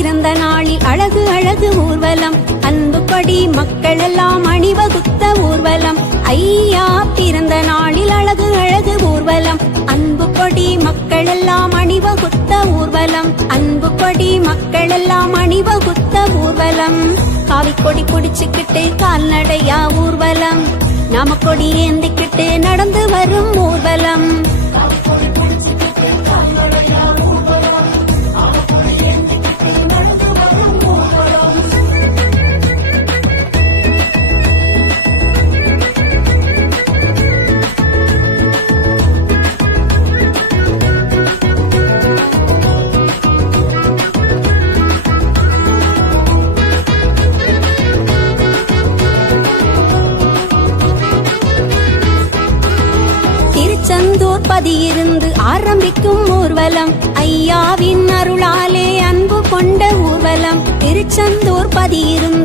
பிறந்த நாளில் அழகு அழகு ஊர்வலம், அன்பு கொடி மக்கள் எல்லாம் அணிவகுத்த ஊர்வலம். ஐயா பிறந்த நாளில் அழகு அழகு ஊர்வலம், அன்பு கொடி மக்கள் எல்லாம் அணிவகுத்த ஊர்வலம். அன்பு கொடி மக்கள் எல்லாம் அணிவகுத்த ஊர்வலம். காவி கொடி குடிச்சுக்கிட்டு கால்நடையா ஊர்வலம், நாம கொடி ஏந்திக்கிட்டு நடந்து வரும் ஊர்வலம். திருச்செந்தூர் பதியிருந்து ஆரம்பிக்கும் ஊர்வலம், ஐயாவின் அருளாலே அன்பு கொண்ட ஊர்வலம். திருச்செந்தூர் பதியிருந்து